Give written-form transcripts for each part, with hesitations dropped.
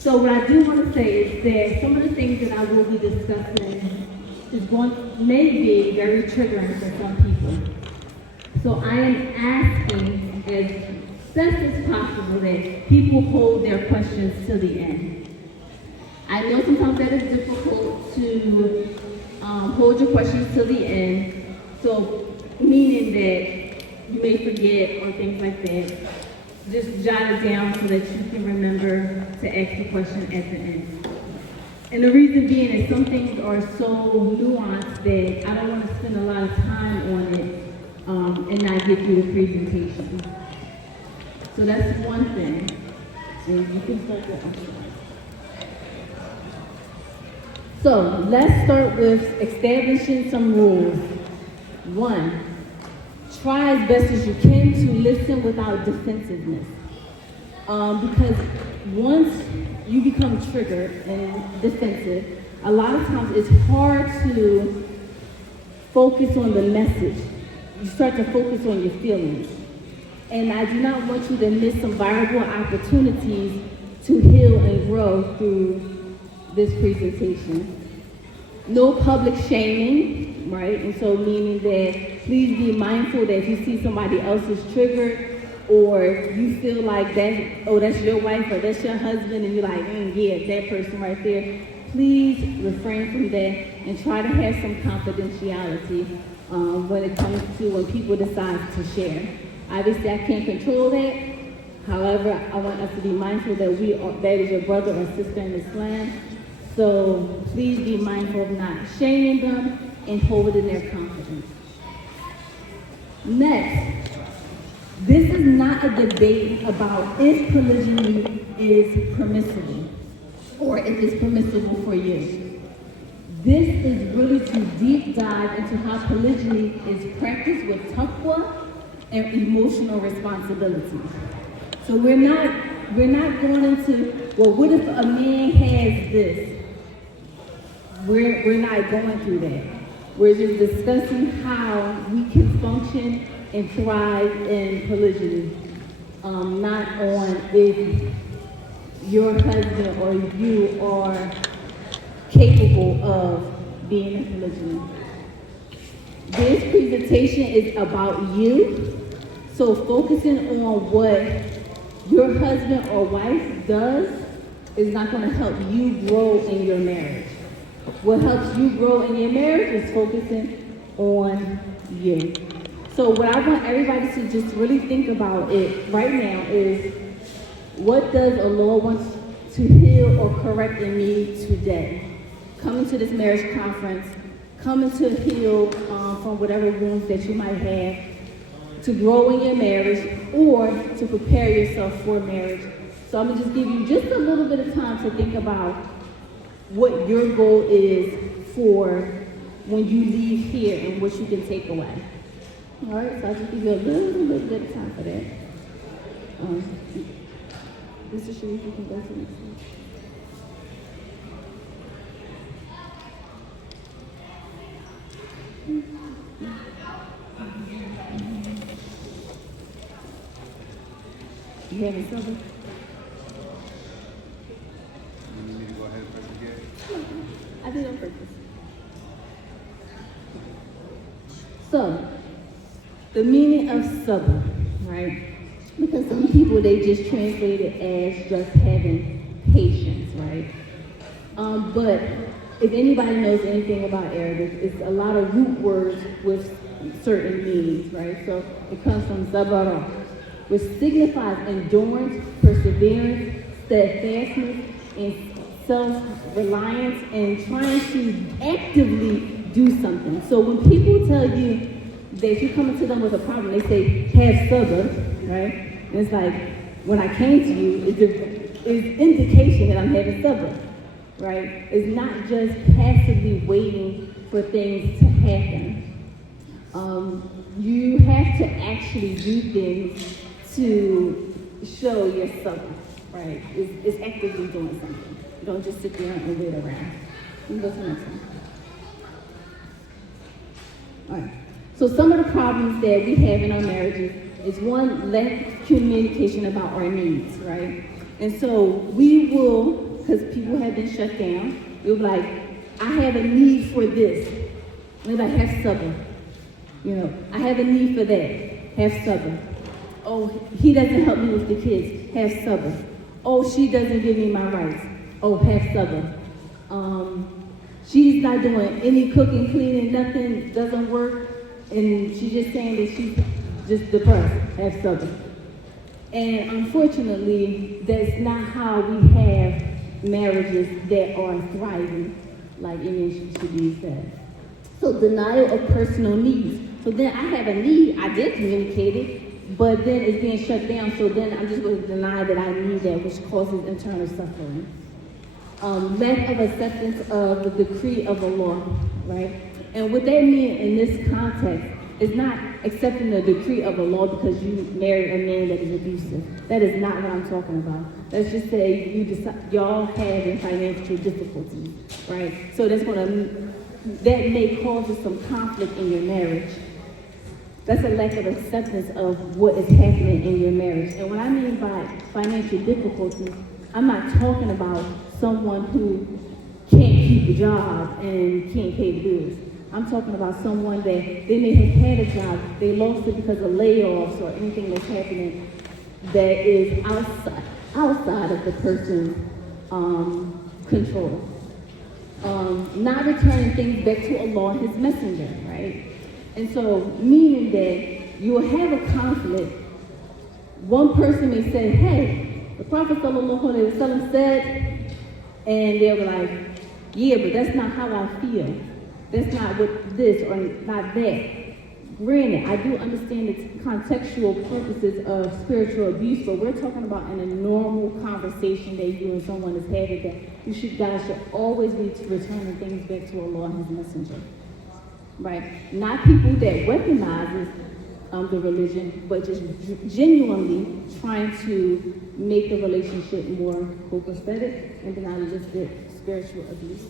So what I do want to say is that some of the things that I will be discussing may be very triggering for some people. So I am asking as best as possible that people hold their questions to the end. I know sometimes that is difficult to hold your questions to the end, so meaning that you may forget or things like that. Just jot it down so that you can remember to ask the question at the end. And the reason being is some things are so nuanced that I don't want to spend a lot of time on it and not get through the presentation. So that's one thing. And you can start with exercise. So let's start with establishing some rules. 1, try as best as you can to listen without defensiveness. Because once you become triggered and defensive, a lot of times it's hard to focus on the message. You start to focus on your feelings. And I do not want you to miss some viable opportunities to heal and grow through this presentation. No public shaming, right? And so meaning that please be mindful that if you see somebody else is triggered or you feel like that's your wife or that's your husband and you're like, yeah, that person right there, please refrain from that and try to have some confidentiality when it comes to when people decide to share. Obviously, I can't control that. However, I want us to be mindful that that is your brother or sister in Islam. So please be mindful of not shaming them and holding their confidence. Next, this is not a debate about if polygyny is permissible or if it's permissible for you. This is really to deep dive into how polygyny is practiced with taqwa and emotional responsibility. So we're not going into, well, what if a man has this? We're not going through that. We're just discussing how we can function and thrive in polygyny, not on if your husband or you are capable of being in polygyny. This presentation is about you. So focusing on what your husband or wife does is not going to help you grow in your marriage. What helps you grow in your marriage is focusing on you. So what I want everybody to just really think about it right now is, what does Allah want to heal or correct in me today? Coming to this marriage conference, coming to heal from whatever wounds that you might have, to grow in your marriage, or to prepare yourself for marriage. So I'm gonna just give you just a little bit of time to think about what your goal is for when you leave here and what you can take away. All right, so I'll just give you a little bit of time for that. Mr. Sharif, you can go to the next one. You having trouble? You need me to go ahead and press again? I did on purpose. So, the meaning of sabr, right? Because some people, they just translate it as just having patience, right? But if anybody knows anything about Arabic, it's a lot of root words with certain meanings, right? So it comes from sabara, which signifies endurance, perseverance, steadfastness, and self-reliance, and trying to actively do something. So when people tell you that you're coming to them with a problem, they say, have sabr, right? And it's like, when I came to you, it's indication that I'm having sabr, right? It's not just passively waiting for things to happen. You have to actually do things to show your sabr, right? It's actively doing something. You don't just sit there and wait around. You can go to the next one. All right. So some of the problems that we have in our marriages is, one, lack of communication about our needs, right? And so we will because people have been shut down. You'll be like, I have a need for this. And they're like, have supper. You know, I have a need for that. Have supper. Oh, he doesn't help me with the kids. Have supper. Oh, she doesn't give me my rights. Oh, have supper. She's not doing any cooking, cleaning, nothing doesn't work, and she's just saying that she's just depressed. Have supper. And unfortunately, that's not how we have marriages that are thriving, like it should be said. So denial of personal needs. So then I have a need, I did communicate it, but then it's being shut down, so then I'm just going to deny that I need that, which causes internal suffering. Lack of acceptance of the decree of the law, right? And what that means in this context is not accepting the decree of the law because you married a man that is abusive. That is not what I'm talking about. Let's just say y'all having financial difficulties, right? So that may cause some conflict in your marriage. That's a lack of acceptance of what is happening in your marriage. And what I mean by financial difficulties, I'm not talking about someone who can't keep a job and can't pay the bills. I'm talking about someone that they may have had a job, they lost it because of layoffs or anything that's happening that is outside of the person's control. Not returning things back to Allah and His Messenger, right? And so, meaning that you will have a conflict. One person may say, hey, the Prophet ﷺ said, and they'll be like, yeah, but that's not how I feel. That's not what this or not that. Granted, I do understand the contextual purposes of spiritual abuse, but we're talking about in a normal conversation that you and someone is having that guys should always be returning things back to Allah and His Messenger. Right? Not people that weaponizes the religion, but just genuinely trying to make the relationship more copacetic and deny the spiritual abuse.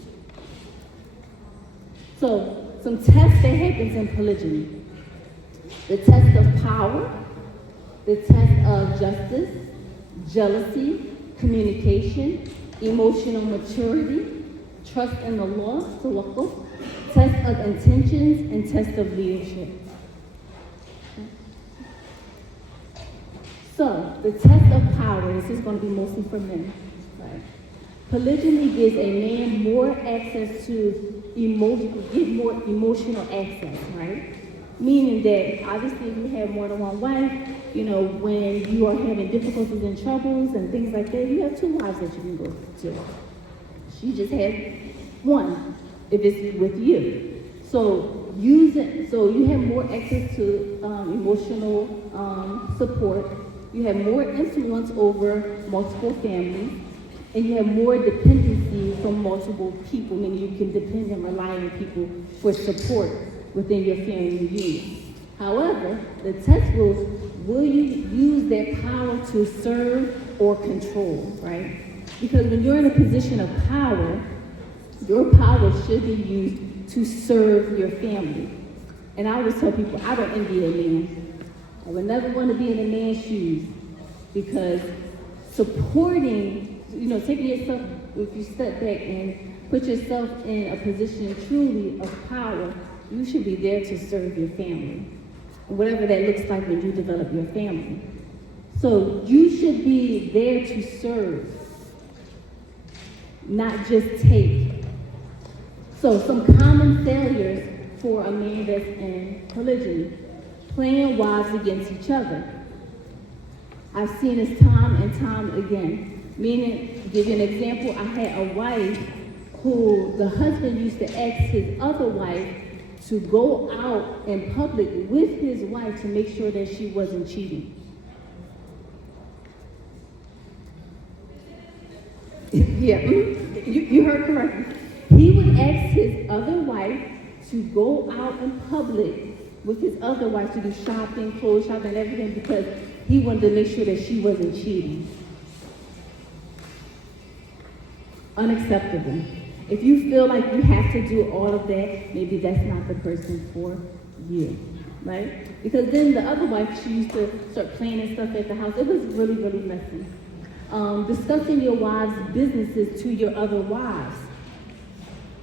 So, some tests that happens in polygyny. The test of power, the test of justice, jealousy, communication, emotional maturity, trust in the law, tawakkuf, test of intentions, and test of leadership. So, the test of power, this is going to be mostly for men, right? Polygyny gives a man more access to more emotional access, right? Meaning that obviously if you have more than one wife, you know, when you are having difficulties and troubles and things like that, you have two wives that you can go to. She just has one if it's with you. So you have more access to emotional support. You have more influence over multiple families. And you have more dependency from multiple people, meaning you can depend and rely on people for support within your family unit. However, the test was, will you use that power to serve or control, right? Because when you're in a position of power, your power should be used to serve your family. And I always tell people, I don't envy a man. I would never want to be in a man's shoes because supporting, taking yourself, if you step back and put yourself in a position truly of power, you should be there to serve your family. Whatever that looks like when you develop your family. So you should be there to serve, not just take. So some common failures for a man that's in polygyny: playing wives against each other. I've seen this time and time again. Meaning, to give you an example, I had a wife who the husband used to ask his other wife to go out in public with his wife to make sure that she wasn't cheating. Yeah, you heard correctly. He would ask his other wife to go out in public with his other wife to do shopping, clothes shopping, and everything because he wanted to make sure that she wasn't cheating. Unacceptable. If you feel like you have to do all of that, maybe that's not the person for you, right? Because then the other wife, she used to start planning stuff at the house. It was really, really messy. Discussing your wives' businesses to your other wives.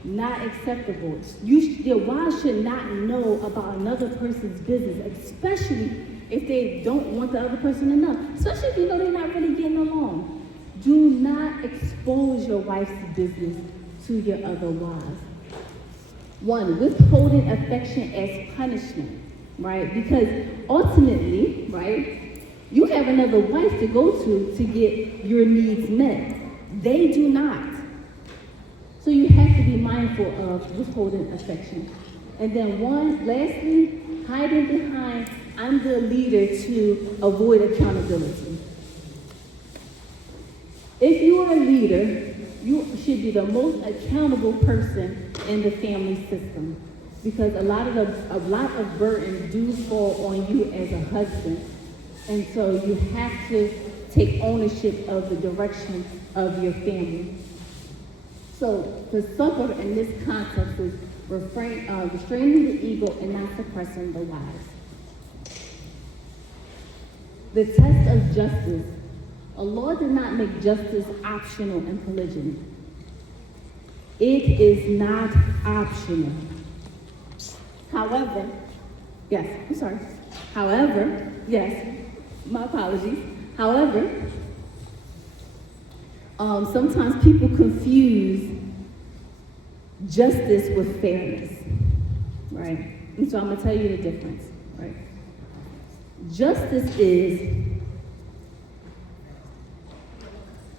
Not acceptable. Your wives should not know about another person's business, especially if they don't want the other person to know. Especially if you know they're not really getting along. Do not expose your wife's business to your other wives. 1, withholding affection as punishment, right? Because ultimately, right, you have another wife to go to get your needs met. They do not. So you have to be mindful of withholding affection. And then lastly, hiding behind, I'm the leader to avoid accountability. If you are a leader, you should be the most accountable person in the family system, because a lot of burdens do fall on you as a husband, and so you have to take ownership of the direction of your family. So the supper in this context is restraining the ego and not suppressing the wives. The test of justice. Allah did not make justice optional in polygyny. It is not optional. However, my apologies. However, sometimes people confuse justice with fairness, right? And so I'm going to tell you the difference, right? Justice is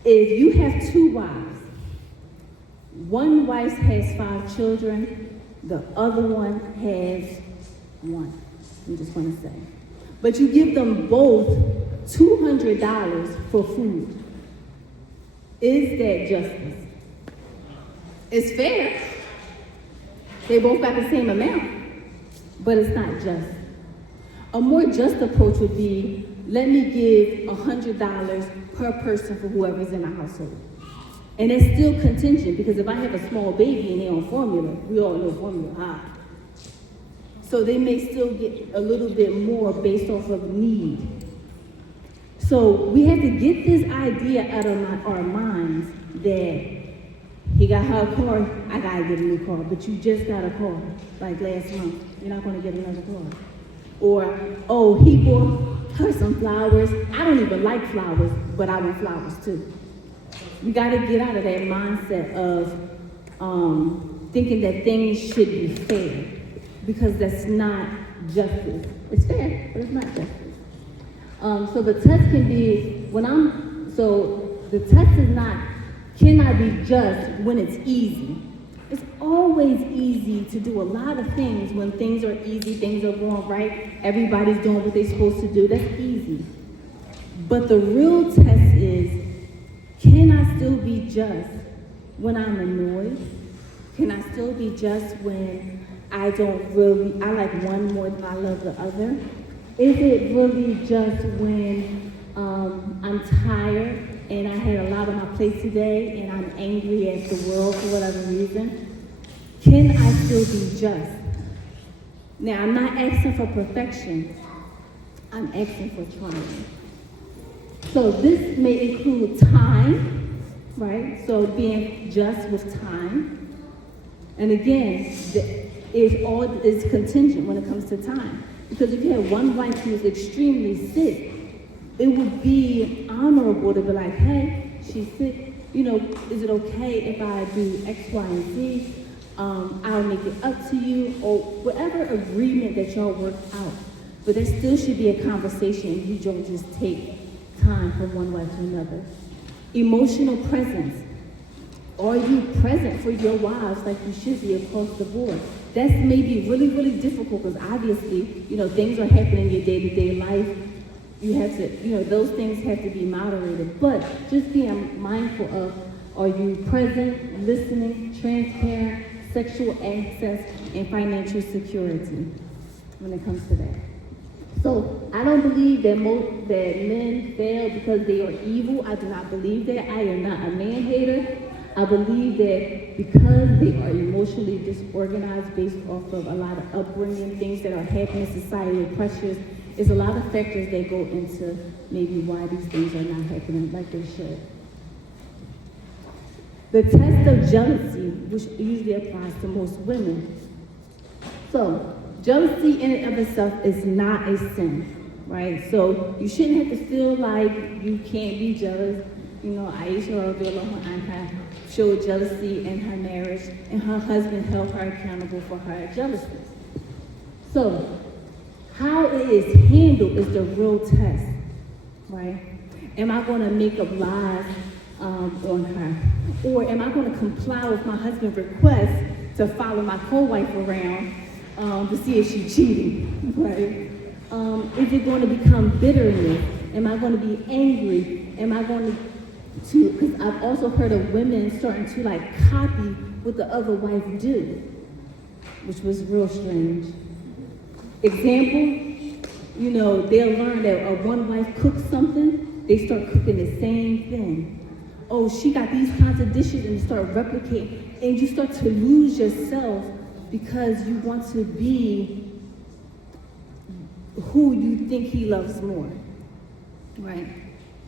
if you have 2 wives, one wife has 5 children, the other one has 1. I'm just going to say. But you give them both $200 for food. Is that justice? It's fair. They both got the same amount, but it's not just. A more just approach would be, let me give $100 per person for whoever's in the household. And it's still contingent, because if I have a small baby and they're on formula, we all know formula high. So they may still get a little bit more based off of need. So we have to get this idea out of our minds that he got her a car, I gotta get a new car, but you just got a car, like last month. You're not gonna get another car. Or, oh, he bought her some flowers. I don't even like flowers, but I want flowers too. We gotta get out of that mindset of thinking that things should be fair, because that's not justice. It's fair, but it's not justice. So the test can be, the test is cannot be just when it's easy. It's always easy to do a lot of things when things are easy, things are going right, everybody's doing what they're supposed to do. That's easy. But the real test is, can I still be just when I'm annoyed? Can I still be just when I like one more than I love the other? Is it really just when I'm tired and I had a lot on my plate today and I'm angry at the world for whatever reason? Can I still be just? Now, I'm not asking for perfection. I'm asking for trying. So this may include time, right? So being just with time. And again, it's contingent when it comes to time. Because if you have one wife who is extremely sick, it would be honorable to be like, hey, she's sick. Is it okay if I do X, Y, and Z? I'll make it up to you, or whatever agreement that y'all work out. But there still should be a conversation. You don't just take time from one wife to another. Emotional presence. Are you present for your wives like you should be across the board? That's maybe really, really difficult, because obviously, things are happening in your day-to-day life. You have to, those things have to be moderated. But just being mindful of, are you present, listening, transparent, sexual access, and financial security when it comes to that. So I don't believe that men fail because they are evil. I do not believe that. I am not a man hater. I believe that because they are emotionally disorganized based off of a lot of upbringing, things that are happening, societal pressures, It's a lot of factors that go into maybe why these things are not happening like they should. The test of jealousy, which usually applies to most women. So, jealousy in and of itself is not a sin, right? So, you shouldn't have to feel like you can't be jealous. You know, Aisha Anha showed jealousy in her marriage, and her husband held her accountable for her jealousy. So, how it is handled is the real test, right? Am I going to make up lies on her? Or am I going to comply with my husband's request to follow my co-wife around to see if she's cheating, right? Is it going to become bitterness? Am I going to be angry? Am I going to, because I've also heard of women starting to like copy what the other wife do, which was real strange. Example, you know, they'll learn that one wife cooks something, they start cooking the same thing. Oh, she got these kinds of dishes, and you start replicating, and you start to lose yourself because you want to be who you think he loves more, right?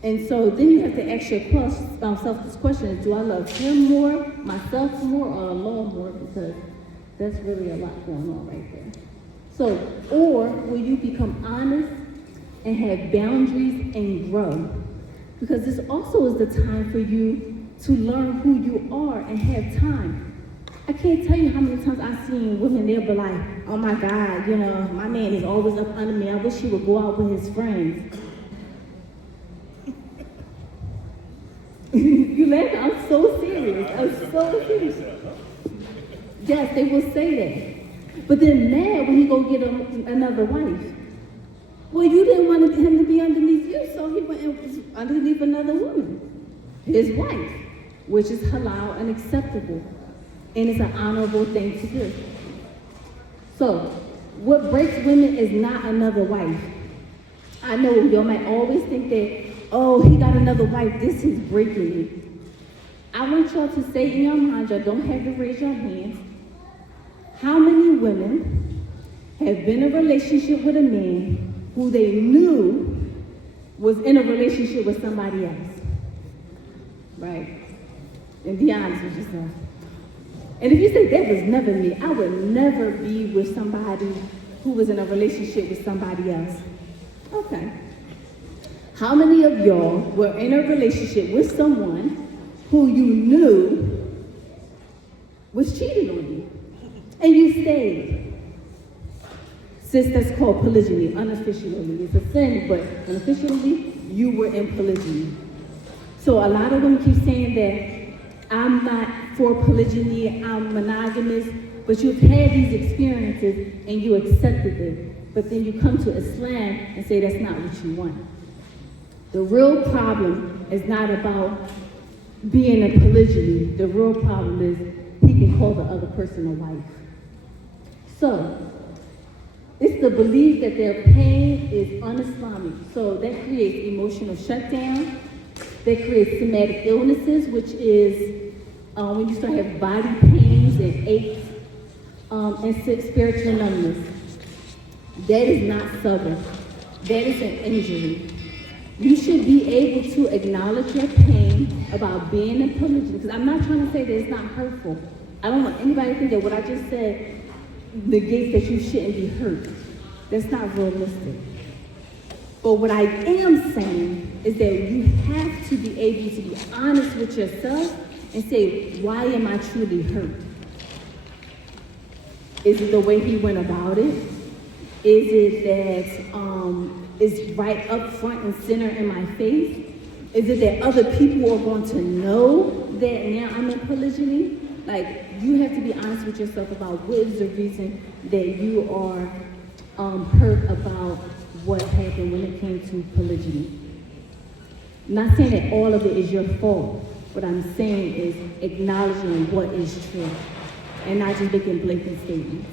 And so then you have to ask yourself this question: do I love him more, myself more, or the law more? Because that's really a lot going on right there. So, or will you become honest and have boundaries and grow? Because this also is the time for you to learn who you are and have time. I can't tell you how many times I've seen women, they'll be like, oh my God, you know, my man is always up under me. I wish he would go out with his friends. You laugh, I'm so serious. I'm so serious. Yes, they will say that. But then mad when he go get another wife. Well, you didn't want him to be underneath you, so he went and was underneath another woman, his wife, which is halal and acceptable, and it's an honorable thing to do. So, what breaks women is not another wife. I know y'all might always think that, oh, he got another wife, this is breaking me. I want y'all to say in your mind, y'all don't have to raise your hands, how many women have been in a relationship with a man who they knew was in a relationship with somebody else, right? And be honest with yourself. And if you say that was never me, I would never be with somebody who was in a relationship with somebody else. Okay. How many of y'all were in a relationship with someone who you knew was cheating on you, and you stayed? Since that's called polygyny, unofficially. It's a sin, but unofficially, you were in polygyny. So a lot of women keep saying that I'm not for polygyny, I'm monogamous, but you've had these experiences and you accepted it. But then you come to Islam and say that's not what you want. The real problem is not about being in polygyny. The real problem is he can call the other person a wife. So, it's the belief that their pain is un-Islamic. So that creates emotional shutdown. That creates somatic illnesses, which is when you start having body pains and aches and spiritual numbness. That is not sabr. That is an injury. You should be able to acknowledge your pain about being in polygyny. Because I'm not trying to say that it's not hurtful. I don't want anybody to think that what I just said negates that you shouldn't be hurt. That's not realistic. But what I am saying is that you have to be able to be honest with yourself and say, why am I truly hurt? Is it the way he went about it? Is it that it's right up front and center in my face? Is it that other people are going to know that now I'm in polygyny? Like, you have to be honest with yourself about what is the reason that you are hurt about what happened when it came to polygyny. I'm not saying that all of it is your fault. What I'm saying is acknowledging what is true and not just making blatant statements.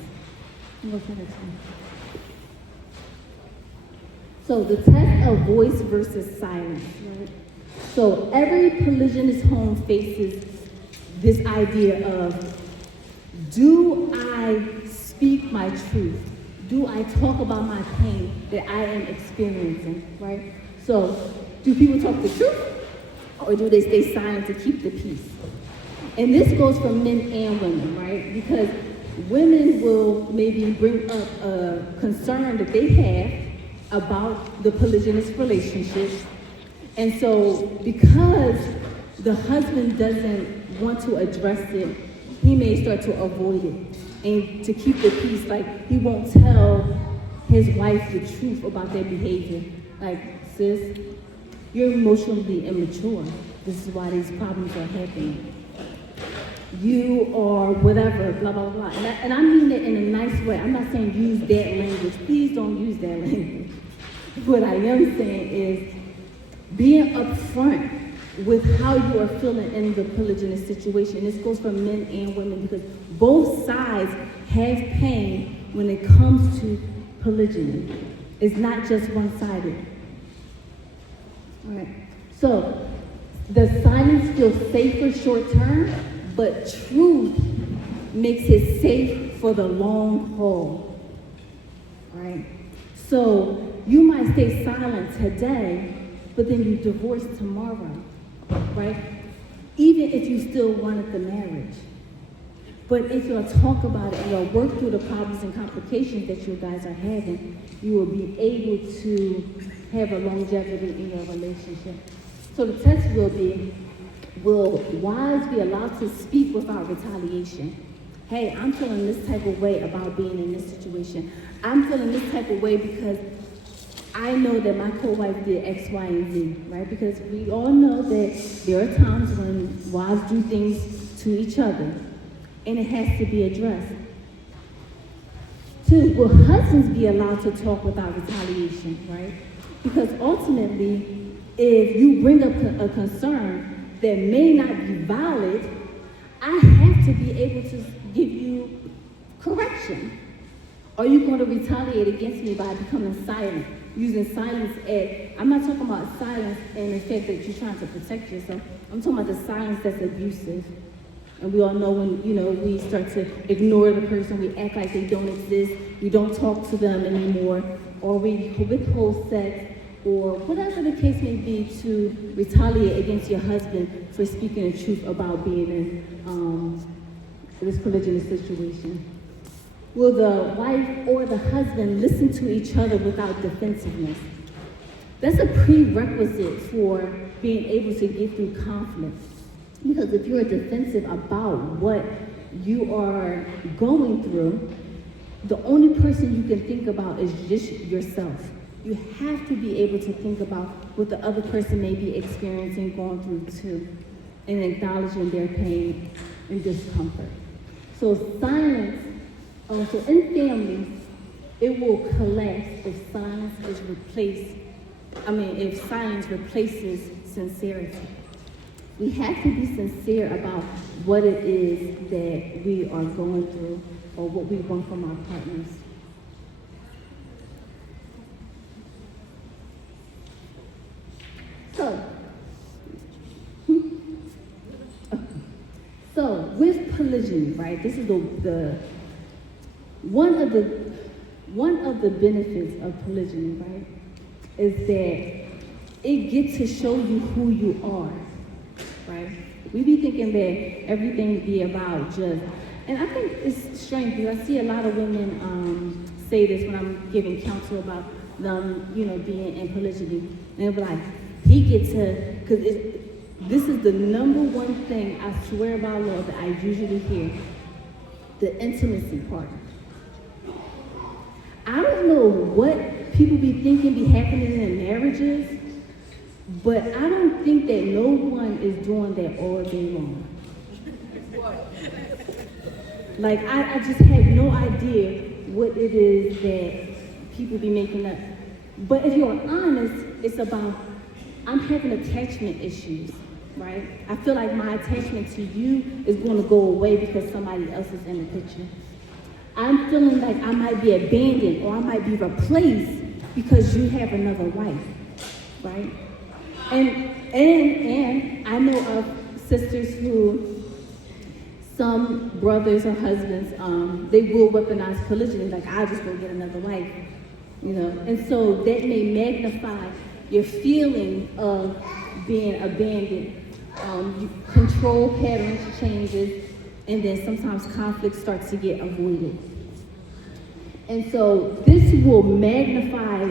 So the test of voice versus silence, right? So every polygynist home faces this idea of, do I speak my truth? do I talk about my pain that I am experiencing, right? So, do people talk the truth, or do they stay silent to keep the peace? And this goes for men and women, right? Because women will maybe bring up a concern that they have about the polygynous relationship. And so because the husband doesn't want to address it, he may start to avoid it. And to keep the peace, like, he won't tell his wife the truth about their behavior. Like, sis, you're emotionally immature. This is why these problems are happening. You are whatever, blah, blah, blah. And I mean that in a nice way. I'm not saying use that language. Please don't use that language. What I am saying is being upfront with how you are feeling in the polygynous situation. This goes for men and women because both sides have pain when it comes to polygyny. It's not just one-sided. All right. So the silence feels safer short term, but truth makes it safe for the long haul, right? So you might stay silent today, but then you divorce tomorrow, right? Even if you still wanted the marriage. But if you'll talk about it and you'll work through the problems and complications that you guys are having, you will be able to have a longevity in your relationship. So the test will be, will wives be allowed to speak without retaliation? Hey, I'm feeling this type of way about being in this situation. I'm feeling this type of way because I know that my co-wife did X, Y, and Z, right? Because we all know that there are times when wives do things to each other, and it has to be addressed. 2, will husbands be allowed to talk without retaliation, right? Because ultimately, if you bring up a concern that may not be valid, I have to be able to give you correction. Are you going to retaliate against me by becoming silent? Using silence I'm not talking about silence and the fact that you're trying to protect yourself. I'm talking about the silence that's abusive. And we all know when, we start to ignore the person, we act like they don't exist, we don't talk to them anymore, or we withhold sex, or whatever the case may be, to retaliate against your husband for speaking the truth about being in this polygynous situation. Will the wife or the husband listen to each other without defensiveness? That's a prerequisite for being able to get through conflict. Because if you're defensive about what you are going through, the only person you can think about is just yourself. You have to be able to think about what the other person may be experiencing, going through too, and acknowledging their pain and discomfort. So silence, so in families, it will collapse if if silence replaces sincerity. We have to be sincere about what it is that we are going through or what we want from our partners. So with polygyny, right? This is one of the benefits of polygyny, right? Is that it gets to show you who you are. Right? We be thinking that everything be about just, and I think it's strange because I see a lot of women say this when I'm giving counsel about them, being in polygyny. And they'll be like, he gets to, because this is the number one thing I swear by law that I usually hear, the intimacy part. I don't know what people be thinking be happening in marriages, but I don't think that no one is doing that all day long. Like, I just have no idea what it is that people be making up. But if you're honest, it's about, I'm having attachment issues, right? I feel like my attachment to you is going to go away because somebody else is in the picture. I'm feeling like I might be abandoned or I might be replaced because you have another wife, right? And I know of sisters who Some brothers or husbands, they will weaponize polygyny, like, I'll just go get another wife, you know. And so that may magnify your feeling of being abandoned. Control patterns changes, and then sometimes conflict starts to get avoided. And so this will magnify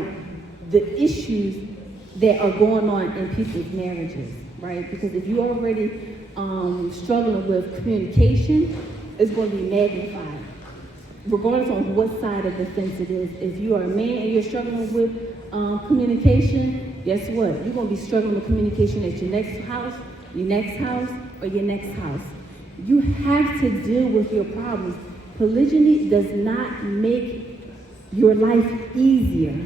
the issues that are going on in people's marriages, right? Because if you're already struggling with communication, it's going to be magnified, regardless on what side of the fence it is. If you are a man and you're struggling with communication, guess what? You're going to be struggling with communication at your next house, or your next house. You have to deal with your problems. Polygyny does not make your life easier.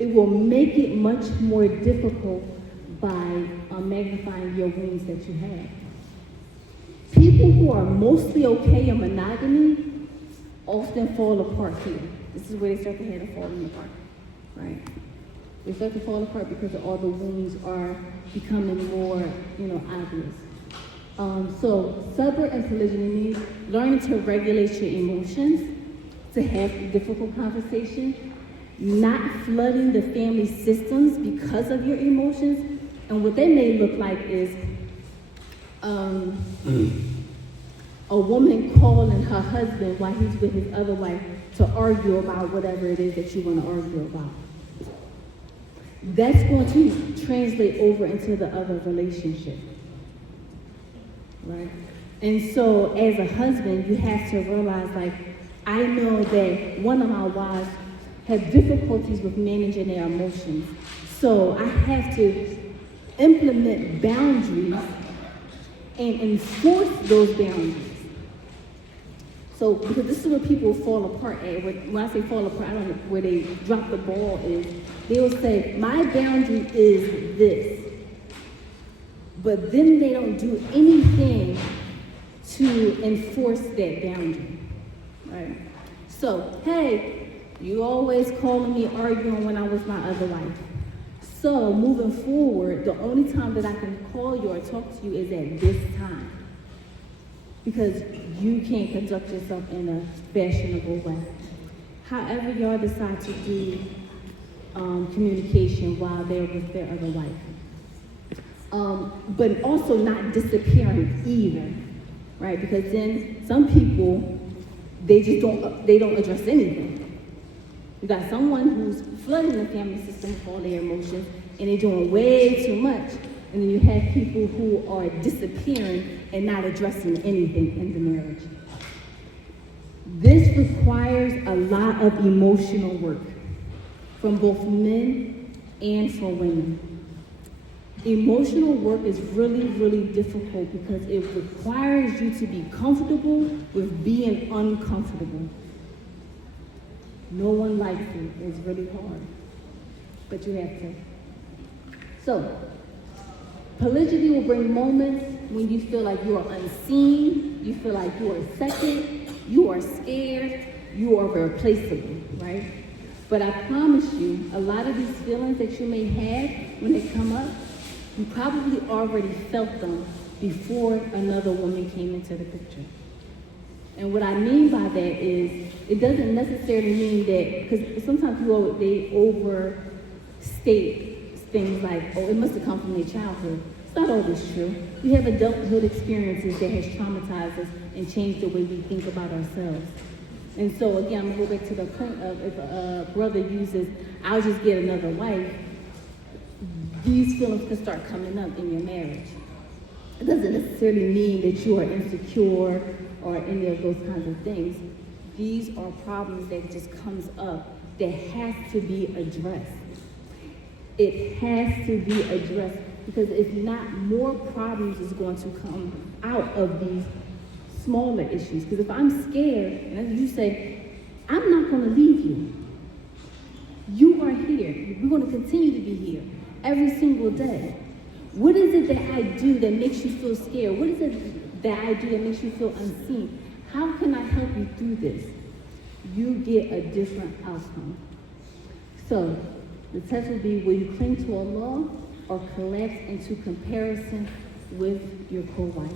It will make it much more difficult by magnifying your wounds that you have. People who are mostly okay in monogamy often fall apart here. This is where they start to head falling apart, right? They start to fall apart because all the wounds are becoming more, obvious. So separate and polygyny means learning to regulate your emotions, to have difficult conversations, not flooding the family systems because of your emotions. And what that may look like is a woman calling her husband while he's with his other wife to argue about whatever it is that you want to argue about. That's going to translate over into the other relationship, right? And so as a husband, you have to realize, like, I know that one of my wives have difficulties with managing their emotions. So I have to implement boundaries and enforce those boundaries. So, because this is where people fall apart at. When I say fall apart, I don't know where they drop the ball is. They will say, my boundary is this. But then they don't do anything to enforce that boundary, right? So, hey, you always calling me arguing when I was my other wife. So, moving forward, the only time that I can call you or talk to you is at this time. Because you can't conduct yourself in a fashionable way. However y'all decide to do communication while they're with their other wife. But also not disappearing either, right? Because then some people, they don't address anything. You got someone who's flooding the family system with all their emotions, and they're doing way too much. And then you have people who are disappearing and not addressing anything in the marriage. This requires a lot of emotional work from both men and for women. Emotional work is really, really difficult because it requires you to be comfortable with being uncomfortable. No one likes it. It's really hard, but you have to. So, polygyny will bring moments when you feel like you are unseen, you feel like you are second, you are scared, you are replaceable, right? But I promise you, a lot of these feelings that you may have when they come up, you probably already felt them before another woman came into the picture. And what I mean by that is, it doesn't necessarily mean that, because sometimes people, they overstate things like, oh, it must have come from their childhood. It's not always true. We have adulthood experiences that has traumatized us and changed the way we think about ourselves. And so again, I'm gonna go back to the point of if a brother uses, I'll just get another wife, these feelings can start coming up in your marriage. It doesn't necessarily mean that you are insecure or any of those kinds of things. These are problems that just comes up that has to be addressed. It has to be addressed because if not, more problems is going to come out of these smaller issues. Because if I'm scared, and you say, I'm not going to leave you. You are here. We're going to continue to be here every single day. What is it that I do that makes you feel scared? What is it that I do that makes you feel unseen? How can I help you through this? You get a different outcome. So, the test will be, will you cling to Allah or collapse into comparison with your co-wife?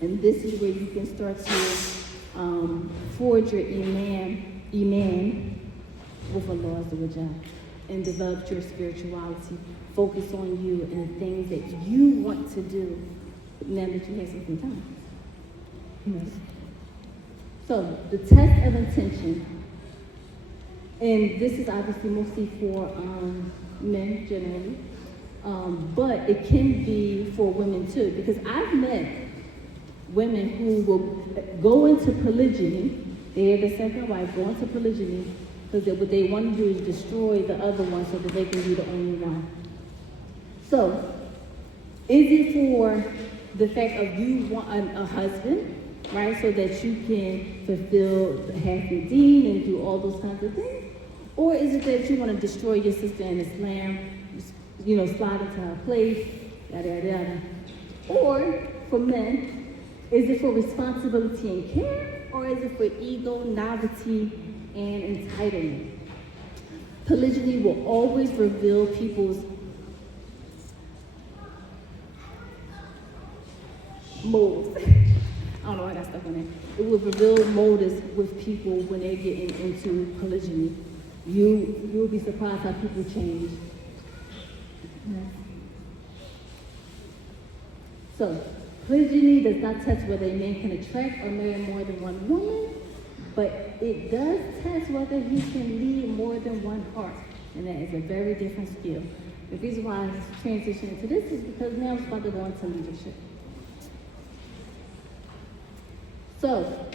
And this is where you can start to forge your iman with Allah's wajah and develop your spirituality. Focus on you and the things that you want to do now that you have some time. Yes. So, the test of intention, and this is obviously mostly for men generally, but it can be for women too, because I've met women who will go into polygyny. They're the second wife, go into polygyny, because what they want to do is destroy the other one so that they can be the only one. So, is it for the fact of you want a husband, right, so that you can fulfill half the deen and do all those kinds of things? Or is it that you want to destroy your sister in Islam, slide into her place, yada, yada, yada? Or, for men, is it for responsibility and care, or is it for ego, novelty, and entitlement? Polygyny will always reveal people's motives. I don't know, I got stuck on that. It will reveal motives with people when they're getting into polygyny. You'll be surprised how people change. So, polygyny does not test whether a man can attract or marry more than one woman, but it does test whether he can lead more than one heart, and that is a very different skill. The reason why I transitioned into this is because now I'm about to go into leadership. So,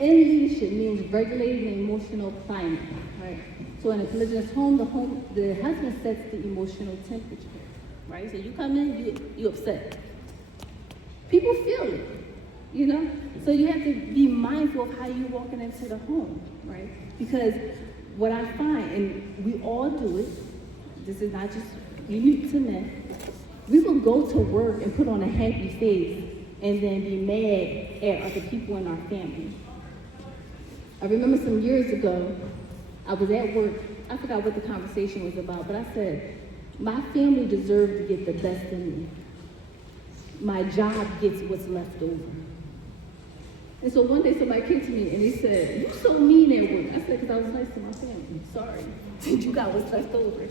in leadership means regulating the emotional climate, right? So in a polygynous home, the husband sets the emotional temperature, right? So you come in, you upset. People feel it, So you have to be mindful of how you're walking into the home, right? Because what I find, and we all do it, this is not just unique to men, we will go to work and put on a happy face and then be mad at other people in our family. I remember some years ago, I was at work, I forgot what the conversation was about, but I said, my family deserves to get the best in me. My job gets what's left over. And so one day somebody came to me and they said, "You so mean at work." I said, "Because I was nice to my family. Sorry, you got what's left over.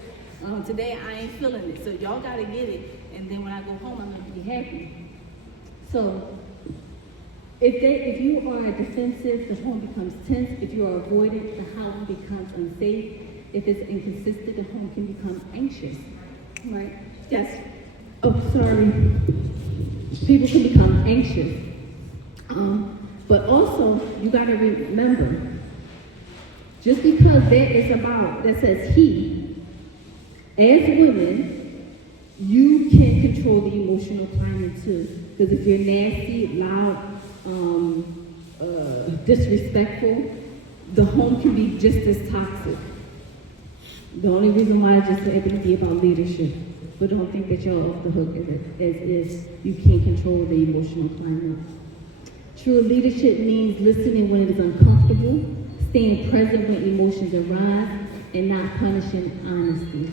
Today I ain't feeling it, so y'all got to get it. And then when I go home, I'm going to be happy." So if you are defensive, the home becomes tense. If you are avoidant, the house becomes unsafe. If it's inconsistent, the home can become anxious. Right? Yes. Oh, sorry. People can become anxious. But also, you got to remember, just because that says he, as women, you can control the emotional climate too. Because if you're nasty, loud, disrespectful, the home can be just as toxic. The only reason why I just said it to be about leadership. But don't think that you're off the hook as you can't control the emotional climate. True leadership means listening when it is uncomfortable, staying present when emotions arise, and not punishing honesty.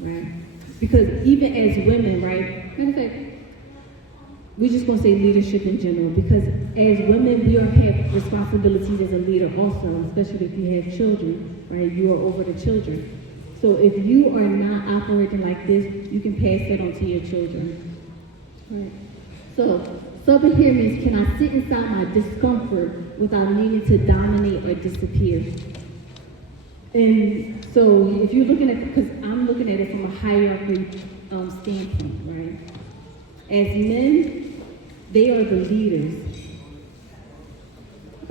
Right? Because even as women, right? Matter of fact, we're just going to say leadership in general, because as women, we have responsibilities as a leader also, especially if you have children, right? You are over the children. So if you are not operating like this, you can pass that on to your children. Right? So, sober here means, can I sit inside my discomfort without needing to dominate or disappear? And so if you're looking at, because I'm looking at it from a hierarchy standpoint, right? As men, they are the leaders.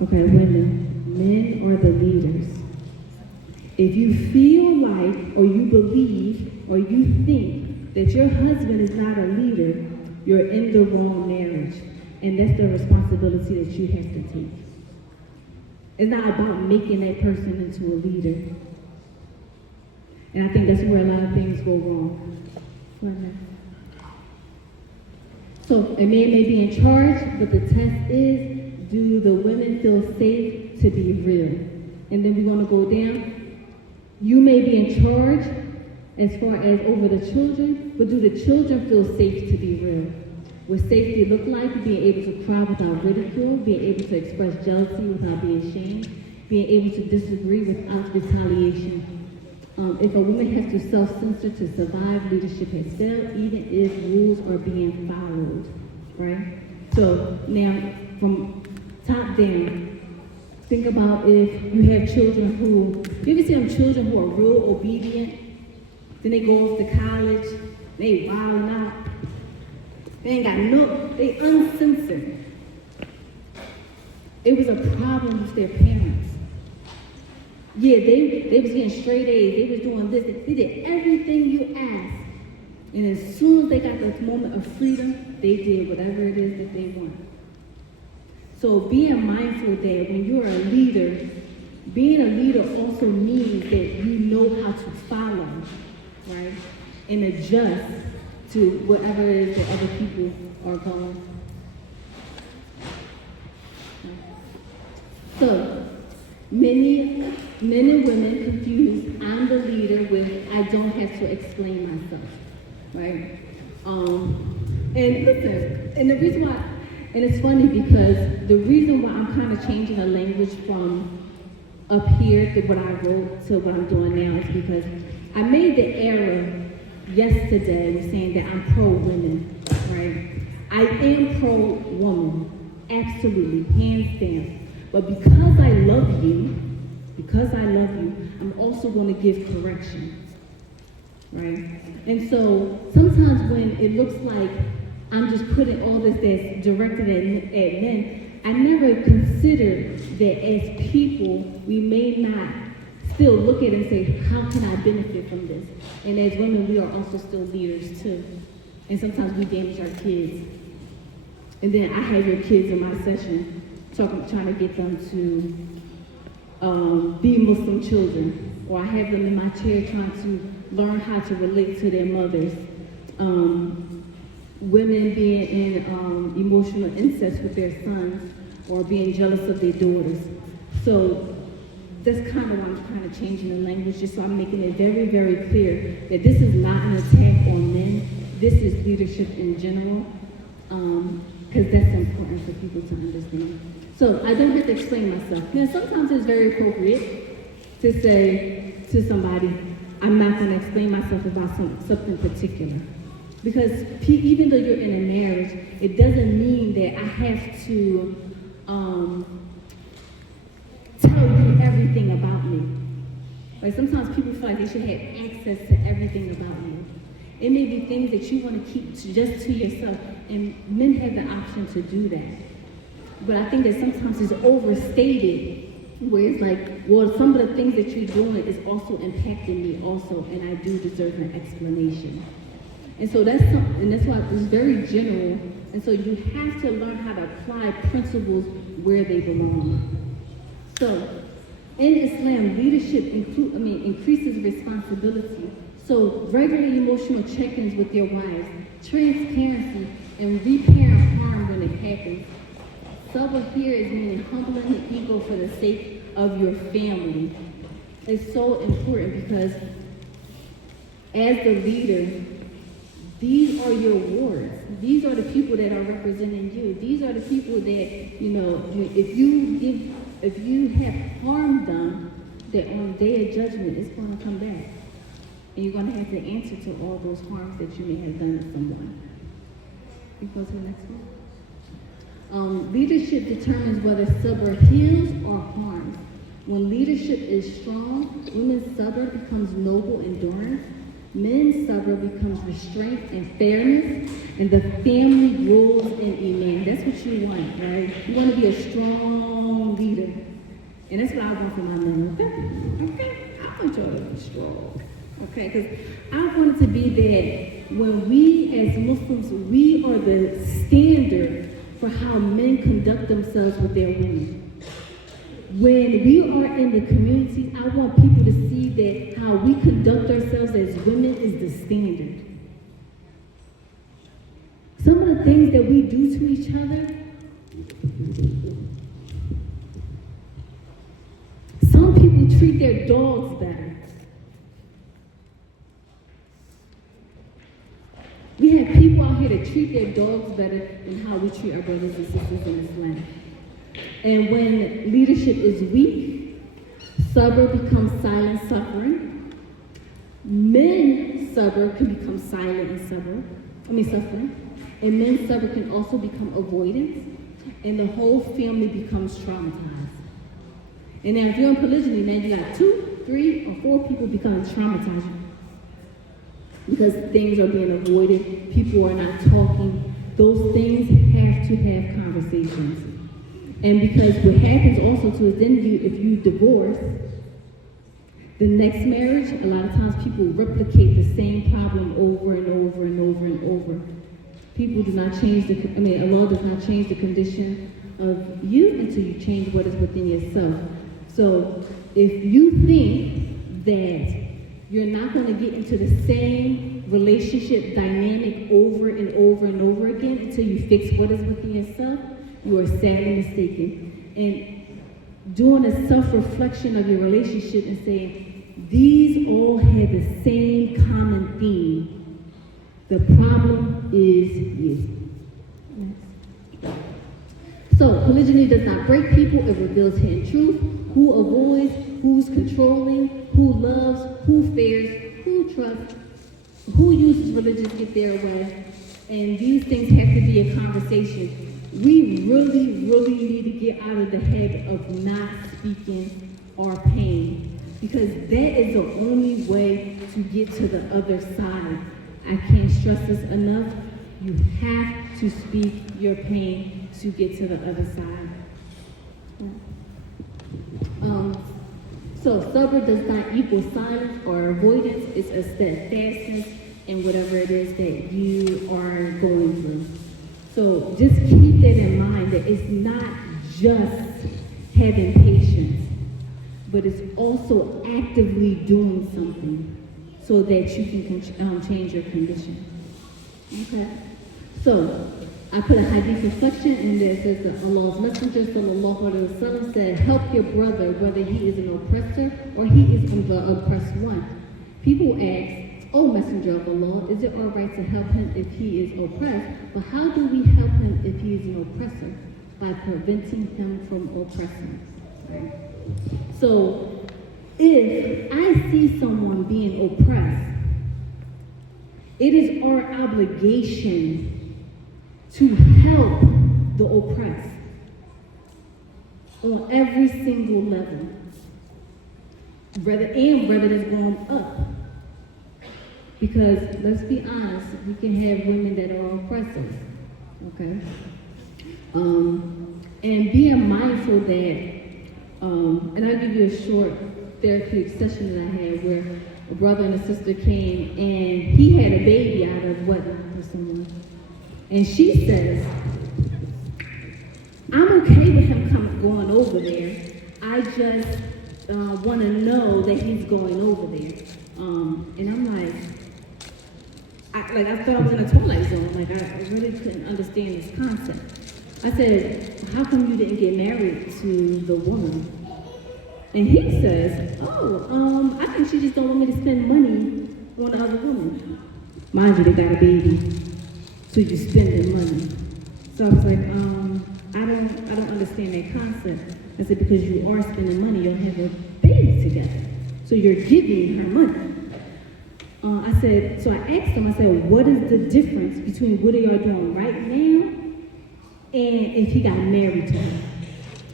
Okay, women, men are the leaders. If you feel like, or you believe, or you think that your husband is not a leader, you're in the wrong marriage. And that's the responsibility that you have to take. It's not about making that person into a leader. And I think that's where a lot of things go wrong. So a man may be in charge, but the test is, do the women feel safe to be real? And then we're going to go down. You may be in charge as far as over the children, but do the children feel safe to be real? What safety look like, being able to cry without ridicule, being able to express jealousy without being ashamed, being able to disagree without retaliation. If a woman has to self-censor to survive, leadership has failed, even if rules are being followed, right? So now, from top down, think about if you have children who, you ever see them children who are real obedient, then they go off to college, they wilding out, they ain't got no, they uncensored. It was a problem with their parents. Yeah, they was getting straight A's, they was doing this, they did everything you asked. And as soon as they got this moment of freedom, they did whatever it is that they want. So being mindful that when you're a leader, being a leader also means that you know how to follow, right? And adjust to whatever it is that other people are going. So, many men and women confuse I'm the leader with I don't have to explain myself, right? And listen, and the reason why, and it's funny because the reason why I'm kind of changing the language from up here to what I wrote to what I'm doing now is because I made the error yesterday with saying that I'm pro-women, right? I am pro-woman, absolutely, hands down. But because I love you, I'm also going to give correction, right? And so sometimes when it looks like I'm just putting all this that's directed at men, I never consider that as people, we may not still look at it and say, how can I benefit from this? And as women, we are also still leaders too. And sometimes we damage our kids. And then I have your kids in my session trying to get them to be Muslim children. Or I have them in my chair trying to learn how to relate to their mothers. Women being in emotional incest with their sons or being jealous of their daughters. So that's kind of why I'm kind of changing the language, just so I'm making it very, very clear that this is not an attack on men. This is leadership in general, because that's important for people to understand. So I don't have to explain myself. Now, sometimes it's very appropriate to say to somebody, I'm not going to explain myself about something particular. Because even though you're in a marriage, it doesn't mean that I have to tell you everything about me. Like sometimes people feel like they should have access to everything about you. It may be things that you want to keep just to yourself, and men have the option to do that. But I think that sometimes it's overstated, where it's like, well, some of the things that you're doing is also impacting me also, and I do deserve an explanation. And so that's why it's very general, and so you have to learn how to apply principles where they belong. So, in Islam, leadership increases responsibility. So, regular emotional check-ins with your wives, transparency, and repairing harm when it happens. Sabr here is meaning humbling the ego for the sake of your family. It's so important because as the leader, these are your wards. These are the people that are representing you. These are the people that, if you have harmed them, that on the day of judgment, it's going to come back. And you're going to have to answer to all those harms that you may have done to someone. You go to the next one. Leadership determines whether sabr heals or harms. When leadership is strong, women's sabr becomes noble endurance. Men's sabr becomes restraint and fairness, and the family grows in iman. That's what you want, right? You want to be a strong leader. And that's what I want for my men, okay? I want y'all to be strong, okay? Because I want it to be that when we as Muslims, we are the standard for how men conduct themselves with their women. When we are in the community, I want people to see that how we conduct ourselves as women is the standard. Some of the things that we do to each other, some people treat their dogs better. We have people people out here that treat their dogs better than how we treat our brothers and sisters in this land. And when leadership is weak, sabr becomes silent suffering. Men sabr can become silent and suffering. And men sabr can also become avoidance. And the whole family becomes traumatized. And now if you're in polygyny, now you got 2, 3, or 4 people becoming traumatized. Because things are being avoided, people are not talking. Those things have to have conversations. And because what happens also too is then if you divorce, the next marriage, a lot of times people replicate the same problem over and over and over and over. People do not change Allah does not change the condition of you until you change what is within yourself. So if you think that you're not going to get into the same relationship dynamic over and over and over again until you fix what is within yourself, you are sadly mistaken. And doing a self-reflection of your relationship and saying, these all have the same common theme. The problem is you. So, polygyny does not break people, it reveals hidden truth, who avoids, who's controlling, who loves, who fears, who trusts, who uses religion to get their way. And these things have to be a conversation. We really, really need to get out of the head of not speaking our pain, because that is the only way to get to the other side. I can't stress this enough. You have to speak your pain to get to the other side. So sabr does not equal silence or avoidance. It's a steadfastness in whatever it is that you are going through. So just keep that in mind, that it's not just having patience, but it's also actively doing something so that you can change your condition. Okay? So, I put a hadith reflection in there. It says that Allah's Messenger sallallahu alaihi wasallam said, help your brother whether he is an oppressor or he is the oppressed one. People ask, oh Messenger of Allah, is it all right to help him if he is oppressed? But how do we help him if he is an oppressor? By preventing him from oppressing. Right? So, if I see someone being oppressed, it is our obligation to help the oppressed on every single level, whether it's going up. Because let's be honest, we can have women that are oppressors, okay? And being mindful that, and I'll give you a short therapeutic session that I had where a brother and a sister came and he had a baby out of wedlock for someone. And she says, I'm okay with him going over there. I just want to know that he's going over there. And I'm like, I thought I was in a twilight zone. Like, I really couldn't understand this concept. I said, how come you didn't get married to the woman? And he says, I think she just don't want me to spend money on the other woman. Mind you, they got a baby. So you're spending money. So I was like, I don't understand that concept. I said, because you are spending money, you'll have a baby together. So you're giving her money. I said, so I asked him, I said, what is the difference between what y'all doing right now and if he got married to her?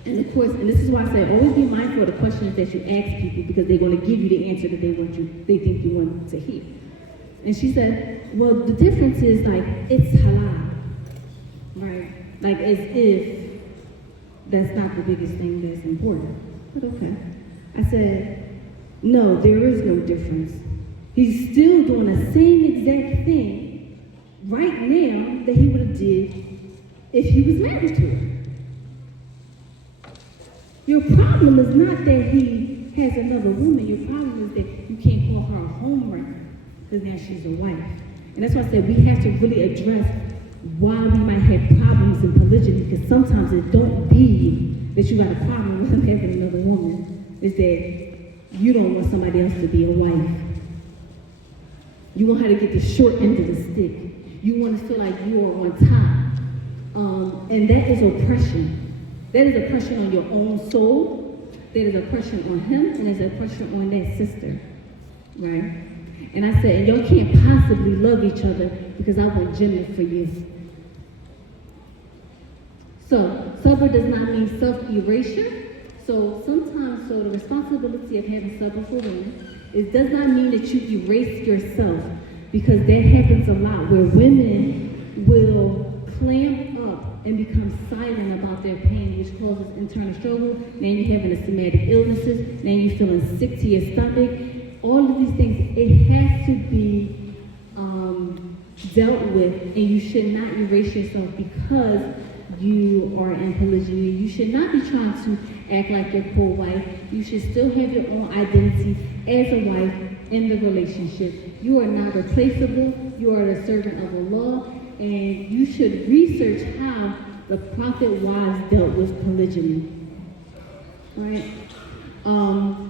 And of course, and this is why I say, always be mindful of the questions that you ask people, because they're going to give you the answer that they think you want to hear. And she said, well, the difference is like, it's halal, right? Like as if that's not the biggest thing that's important. But okay. I said, no, there is no difference. He's still doing the same exact thing right now that he would have did if he was married to her. Your problem is not that he has another woman. Your problem is that you can't call her a homewrecker because now she's a wife. And that's why I said we have to really address why we might have problems in polygyny, because sometimes it don't be that you got a problem with him having another woman. It's that you don't want somebody else to be a wife. You want her to get the short end of the stick. You want to feel like you are on top. And that is oppression. That is oppression on your own soul. That is oppression on him, and there's oppression on that sister. Right? And I said, and y'all can't possibly love each other because I want gender for you. So, sabr does not mean self-erasure. So sometimes, the responsibility of having sabr for women, it does not mean that you erase yourself, because that happens a lot where women will clamp up and become silent about their pain, which causes internal struggle. Now you're having a somatic illnesses. Now you're feeling sick to your stomach. All of these things, it has to be dealt with, and you should not erase yourself because you are in polygyny. You should not be trying to act like your co-wife. You should still have your own identity as a wife in the relationship. You are not replaceable. You are the servant of Allah, and you should research how the prophet wives dealt with polygyny, right?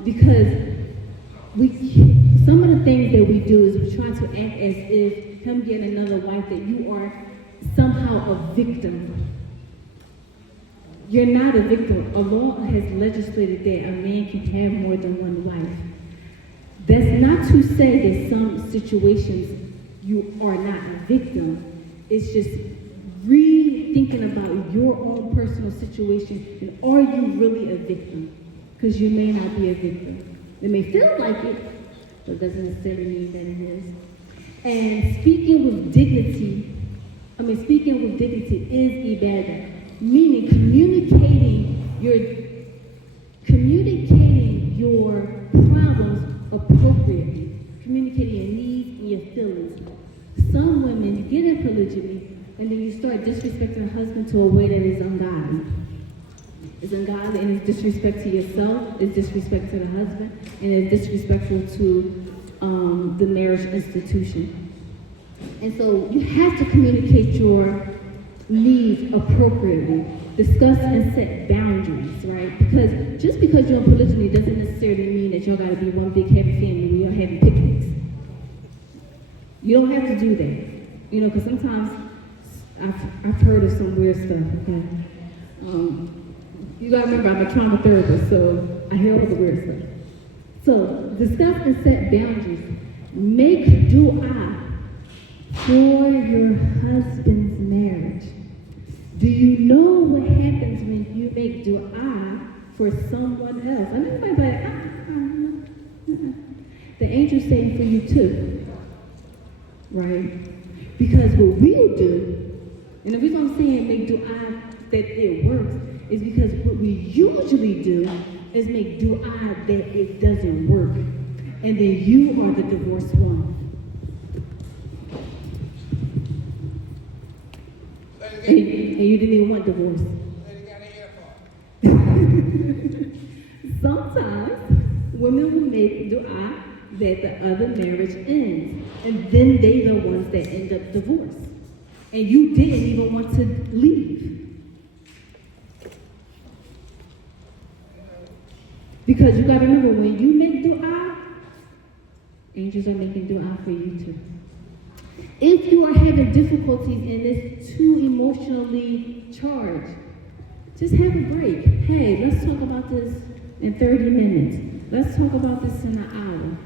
Because some of the things that we do is we try to act as if him getting another wife, that you are somehow a victim. You're not a victim. Allah has legislated that a man can have more than one wife. That's not to say that some situations you are not a victim. It's just rethinking about your own personal situation, and are you really a victim? Because you may not be a victim. It may feel like it, but doesn't necessarily mean that it is. And speaking with dignity is ibadah, meaning communicating your problems appropriately, communicating your needs and your feelings. Some women get in polygyny, and then you start disrespecting a husband to a way that is ungodly. It's ungodly, and it's disrespect to yourself, it's disrespect to the husband, and it's disrespectful to the marriage institution. And so you have to communicate your needs appropriately. Discuss and set boundaries, right? Because just because you're in polygyny doesn't necessarily mean that y'all gotta be one big happy family where you're having picnics. You don't have to do that. Because sometimes I've heard of some weird stuff, okay? You gotta remember, I'm a trauma therapist, so I hear all the weird stuff. So, discuss and set boundaries. Make dua for your husband's marriage. Do you know what happens when you make dua for someone else? I know everybody the angel's saying for you too, right? Because what we'll do, and the reason I'm saying make dua that it works, is because what we usually do is make dua that it doesn't work. And then you are the divorced one. And you didn't even want divorce. Sometimes women will make dua that the other marriage ends. And then they're the ones that end up divorced. And you didn't even want to leave. Because you got to remember, when you make dua, angels are making dua for you too. If you are having difficulties and it's too emotionally charged, just have a break. Hey, let's talk about this in 30 minutes. Let's talk about this in an hour.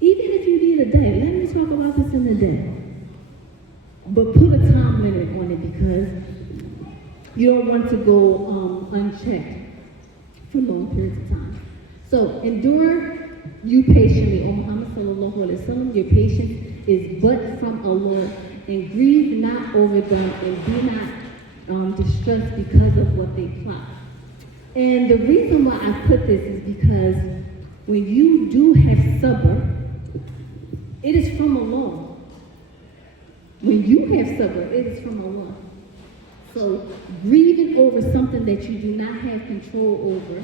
Even if you need a day, let me talk about this in a day. But put a time limit on it, because you don't want to go unchecked for long periods of time. So endure you patiently, O Muhammad sallallahu alaihi wasallam. Your patience is but from Allah, and grieve not over them, and be not distressed because of what they plot. And the reason why I put this is because when you do have sabr, it is from Allah. When you have sabr, it is from Allah. So grieving over something that you do not have control over,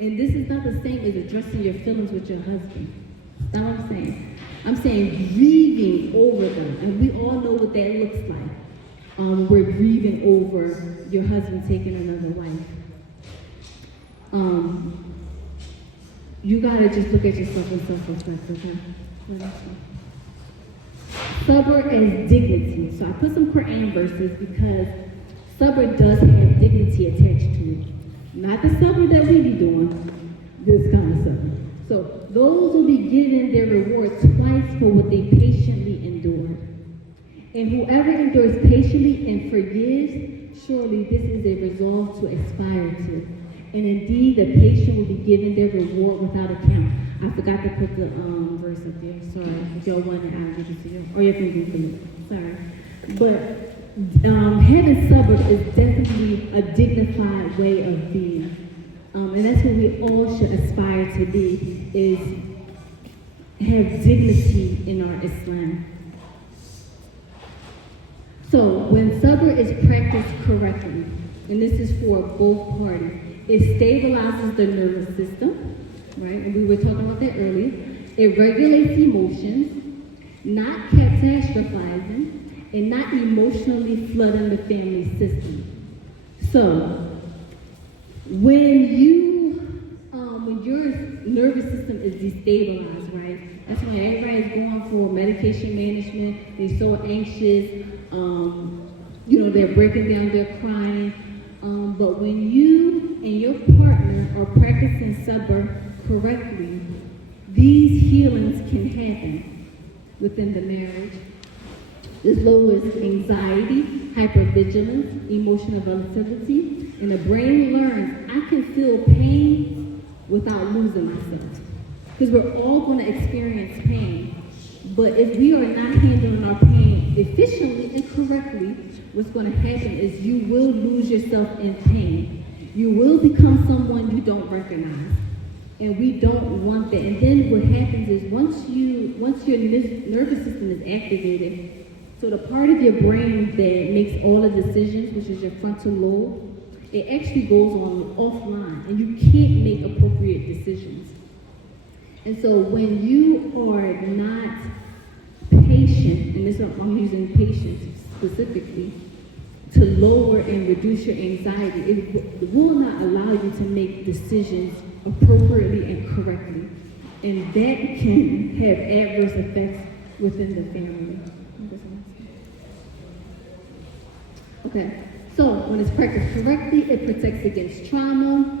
and this is not the same as addressing your feelings with your husband. That's what I'm saying. I'm saying grieving over them, and we all know what that looks like. We're grieving over your husband taking another wife. You gotta just look at yourself in self-respect, okay? Sabr as dignity. So I put some Quran verses because sabr does have dignity attached to it. Not the sabr that we be doing, this kind of sabr. So those will be given their reward twice for what they patiently endured. And whoever endures patiently and forgives, surely this is a resolve to aspire to. And indeed, the patient will be given their reward without account. I forgot to put the verse up there. Sorry. If y'all want it, I'll give it to you. Or you can Google it. Sorry. But having sabr is definitely a dignified way of being. And that's what we all should aspire to be, is have dignity in our Islam. So when sabr is practiced correctly, and this is for both parties, it stabilizes the nervous system, right? And we were talking about that earlier. It regulates emotions, not catastrophizing, and not emotionally flooding the family system. So when your nervous system is destabilized, right? That's when everybody's going for medication management. They're so anxious. They're breaking down, they're crying. But when you and your partner are practicing sabr correctly, these healings can happen within the marriage. This lowers anxiety, hypervigilance, emotional volatility, and the brain learns I can feel pain without losing myself. Because we're all going to experience pain. But if we are not handling our pain efficiently and correctly, what's going to happen is you will lose yourself in pain. You will become someone you don't recognize. And we don't want that. And then what happens is once your nervous system is activated, so the part of your brain that makes all the decisions, which is your frontal lobe, it actually goes on offline, and you can't make appropriate decisions. And so when you are not patient, and this I'm using patience specifically, to lower and reduce your anxiety, it will not allow you to make decisions appropriately and correctly. And that can have adverse effects within the family. Okay, so when it's practiced correctly, it protects against trauma,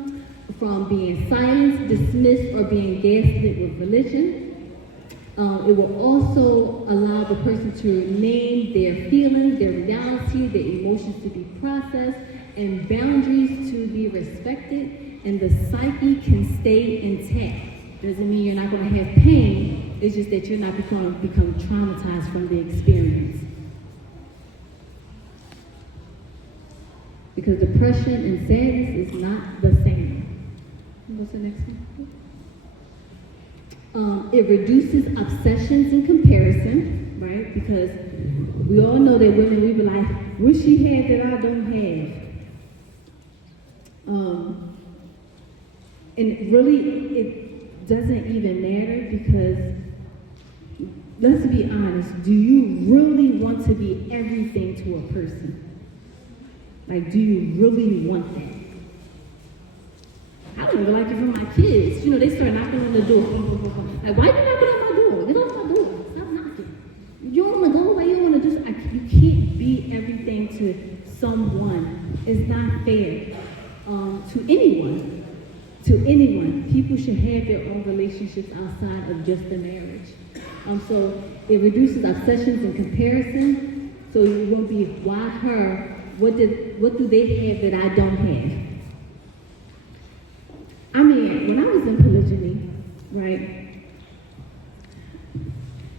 from being silenced, dismissed, or being gaslit with religion. It will also allow the person to name their feelings, their reality, their emotions to be processed, and boundaries to be respected, and the psyche can stay intact. Doesn't mean you're not going to have pain, it's just that you're not going to become traumatized from the experience. Because depression and sadness is not the same. What's the next one? It reduces obsessions and comparison, right? Because we all know that women, we be like, what she had that I don't have. And really, it doesn't even matter because, let's be honest, do you really want to be everything to a person? Like, do you really want that? I don't even like it from my kids. They start knocking on the door. Like, why you knocking on my door? Get off my door. Stop knocking. You don't want to go away. You want to just, you can't be everything to someone. It's not fair to anyone. To anyone. People should have their own relationships outside of just the marriage. So it reduces obsessions and comparison. So you won't be, why her? What do they have that I don't have? I mean, when I was in polygyny, right,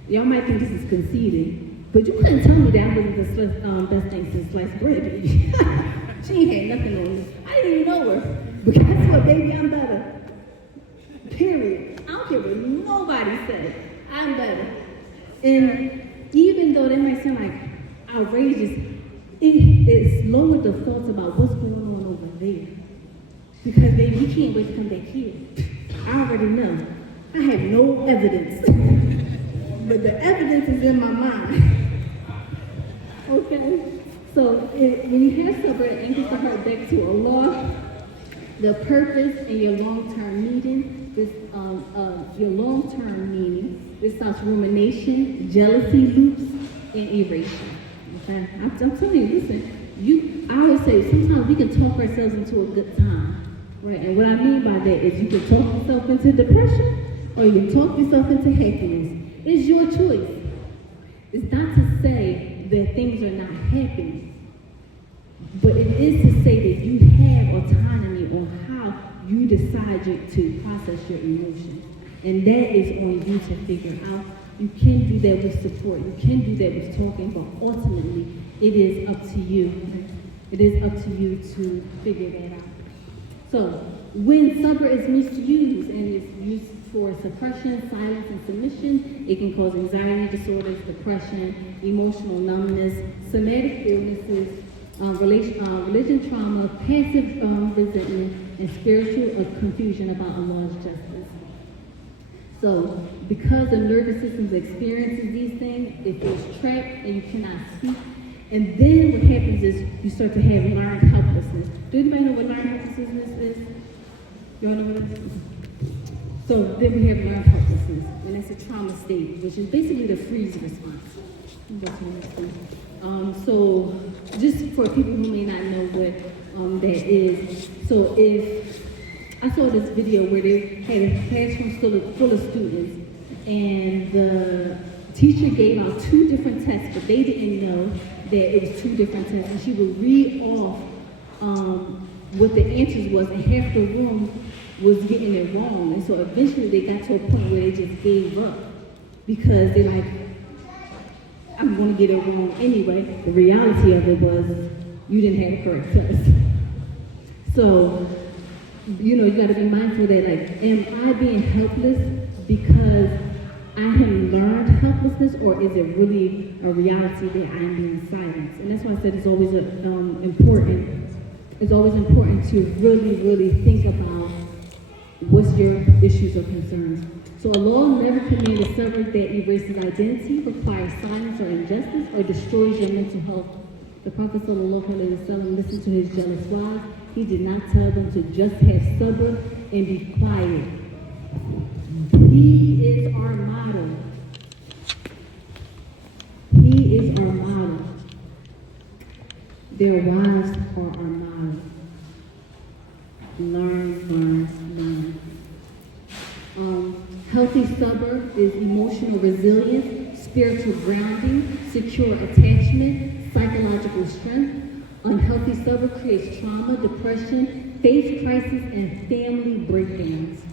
y'all might think this is conceited, but you couldn't tell me that I wasn't the best thing since sliced bread. She ain't had nothing on me. I didn't even know her. But guess what, baby, I'm better. Period. I don't care what nobody said. I'm better. And even though that might sound like outrageous, it's lowered the thoughts about what's going on over there. Because, baby, you can't wait to come back here. I already know. I have no evidence. But the evidence is in my mind. Okay? So, when you have sabr, it anchors the heart back to Allah, the purpose, and your long-term meaning. This stops rumination, jealousy loops, and erasure. Okay? I'm telling you, listen, I always say sometimes we can talk ourselves into a good time, right? And what I mean by that is you can talk yourself into depression or you can talk yourself into happiness. It's your choice. It's not to say that things are not happening, but it is to say that you have autonomy on how you decide to process your emotions. And that is on you to figure out. You can do that with support. You can do that with talking, but ultimately, it is up to you. It is up to you to figure that out. So, when Zafirah is misused and is used for suppression, silence, and submission, it can cause anxiety disorders, depression, emotional numbness, somatic illnesses, religion trauma, passive resentment, and spiritual confusion about unlawful justice. So, because the nervous system experiences these things, it feels trapped and you cannot speak. And then what happens is you start to have learned helplessness. Do anybody know what learned helplessness is? You all know what it is? So then we have learned helplessness, and that's a trauma state, which is basically the freeze response. So just for people who may not know what that is, so if I saw this video where they had a classroom full of students, and the teacher gave out 2 different tests, but they didn't know that it was 2 different tests, and she would read off what the answers was, and half the room was getting it wrong. And so eventually they got to a point where they just gave up because they're like, I'm going to get it wrong anyway. The reality of it was you didn't have the correct test. So, you got to be mindful that, like, am I being helpless because I have learned helplessness, or is it really a reality that I'm being silenced? And that's why I said it's always important. It's always important to really, really think about what's your issues or concerns. So a law never commanded Zafirah that erases identity, requires silence or injustice, or destroys your mental health. The Prophet ﷺ listened to his jealous wives. He did not tell them to just have sabr and be quiet. He is our model. He is our model. Their wives are our model. Learn. Healthy sabr is emotional resilience, spiritual grounding, secure attachment, psychological strength. Unhealthy sabr creates trauma, depression, faith crisis, and family breakdowns.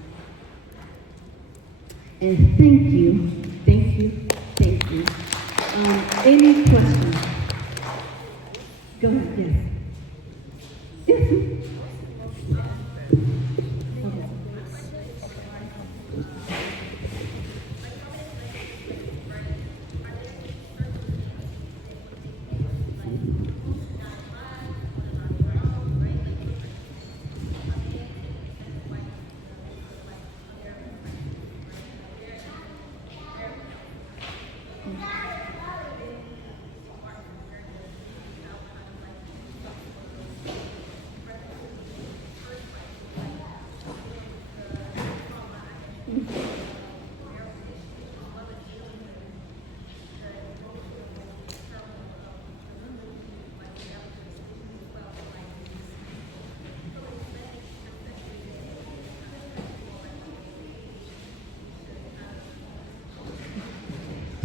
And thank you. Any questions? Go ahead, yes.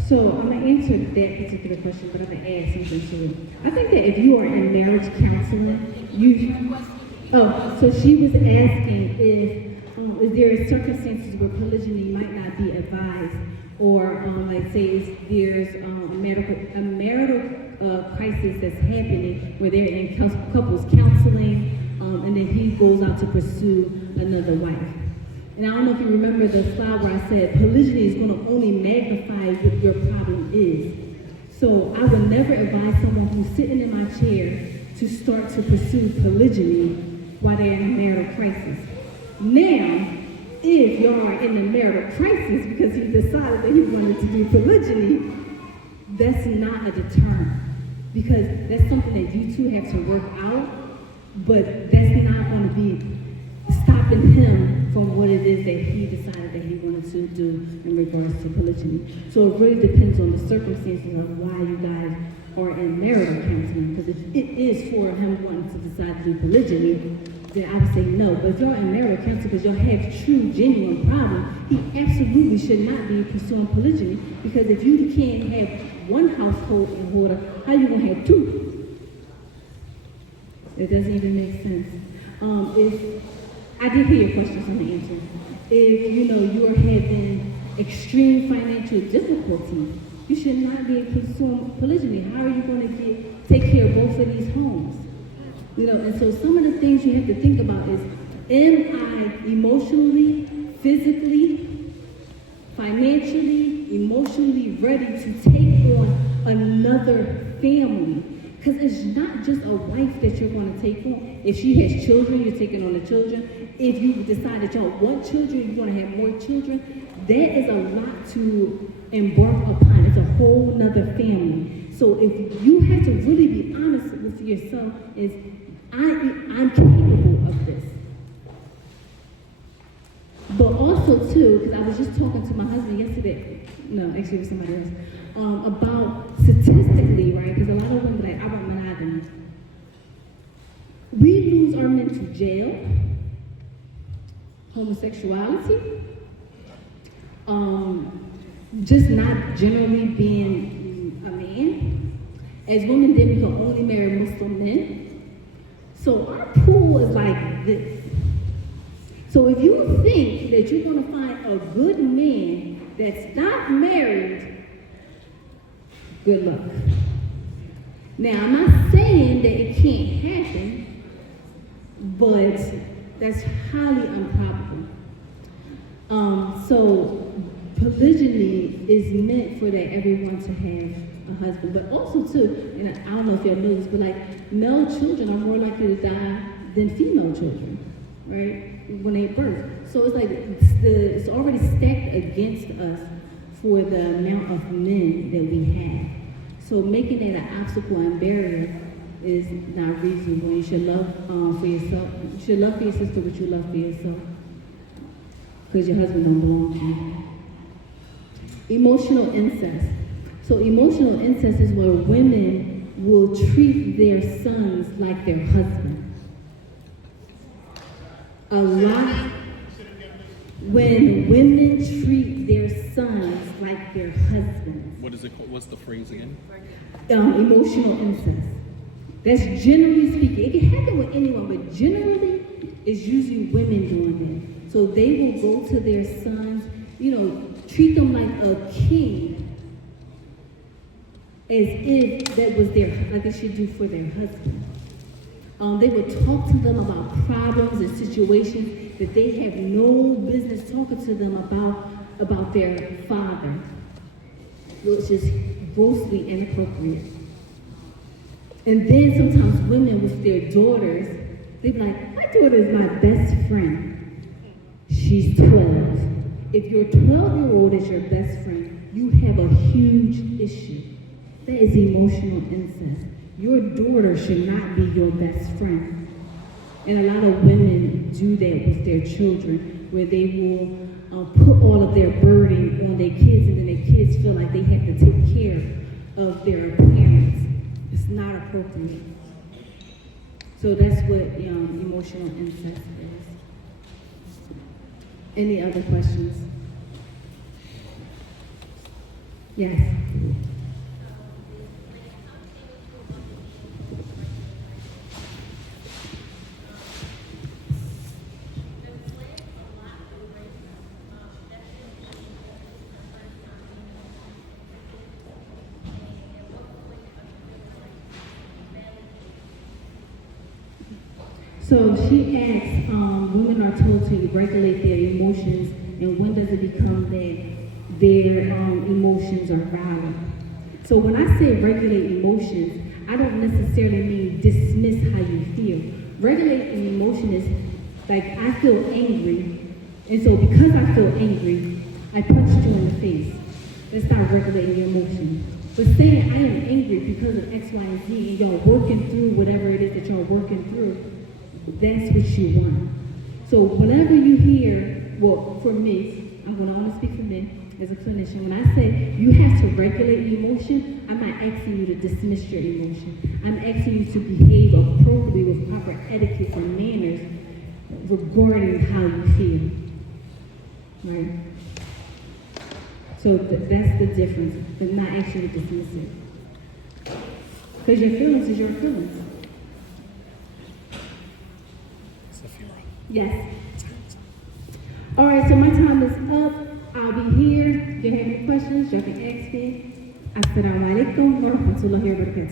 So I'm going to answer that particular question, but I'm going to add something to it. I think that if you are in marriage counseling, so she was asking if there circumstances where polygyny might not be advised, or like say if there's a marital crisis that's happening where they're in couples counseling, and then he goes out to pursue another wife. And I don't know if you remember the slide where I said polygyny is going to only magnify what your problem is. So I would never advise someone who's sitting in my chair to start to pursue polygyny while they're in a marital crisis. Now, if y'all are in a marital crisis because he decided that he wanted to do polygyny, that's not a deterrent, because that's something that you two have to work out, but that's not going to be stopping him from what it is that he decided that he wanted to do in regards to polygyny. So it really depends on the circumstances of why you guys are in marital counseling. Because if it is for him wanting to decide to do polygyny, then I would say no. But if you're in marital counseling because y'all have true, genuine problems, he absolutely should not be pursuing polygyny. Because if you can't have one household in order, how you gonna have two? It doesn't even make sense. If I did hear your question, so I'm gonna answer. If you're having extreme financial difficulties, you should not be pursuing polygyny. How are you going to take care of both of these homes? And so some of the things you have to think about is, am I emotionally, physically, financially, emotionally ready to take on another family? Because it's not just a wife that you're going to take on. If she has children, you're taking on the children. If you decide that y'all want children, you're going to have more children. That is a lot to embark upon. It's a whole nother family. So if you have to really be honest with yourself, is I'm capable of this. But also too, because I was just talking to my husband yesterday, no, actually it was somebody else, about statistically, right? Because a lot of women are like, I want monogamy. We lose our men to jail, homosexuality, just not generally being a man. As women, then we can only marry Muslim men. So our pool is like this. So if you think that you're going to find a good man that's not married, good luck. Now, I'm not saying that it can't happen, but that's highly improbable. So polygyny is meant for that everyone to have a husband, but also too, and I don't know if y'all know this, but like male children are more likely to die than female children, right? When they birth. So it's like it's already stacked against us for the amount of men that we have. So making that an obstacle and barrier is not reasonable. You should love for yourself. You should love for your sister what you love for yourself. Because your husband don't belong to you. Emotional incest. So emotional incest is where women will treat their sons like their husband. A lot when women treat their sons like their husbands. What is it called? What's the phrase again? Emotional incest. That's generally speaking. It can happen with anyone, but generally it's usually women doing that. So they will go to their sons, treat them like a king, as if that was like they should do for their husband. They would talk to them about problems and situations that they have no business talking to them about their father, which is grossly inappropriate. And then sometimes women with their daughters, they be like, my daughter is my best friend. She's 12. If your 12-year-old is your best friend, you have a huge issue. That is emotional incest. Your daughter should not be your best friend. And a lot of women do that with their children, where they will put all of their burden on their kids, and then their kids feel like they have to take care of their parents. It's not appropriate. So that's what emotional incest is. Any other questions? Yes. So she asks, women are told to regulate their emotions, and when does it become that their emotions are violent? So when I say regulate emotions, I don't necessarily mean dismiss how you feel. Regulating emotion is like, I feel angry, and so because I feel angry, I punched you in the face. That's not regulating your emotion. But saying I am angry because of X, Y, and Z, and y'all working through whatever it is that y'all working through, that's what you want. So whatever you hear, well, for me, I'm going to only speak for me as a clinician. When I say you have to regulate emotion, I'm not asking you to dismiss your emotion. I'm asking you to behave appropriately with proper etiquette and manners regarding how you feel. Right? So that's the difference, but not actually dismiss it. Because your feelings is your feelings. Zafirah. Yes. All right, so my time is up. I'll be here. If you have any questions, you can ask me. Assalamu alaikum wa rahmatullahi wa barakatuh.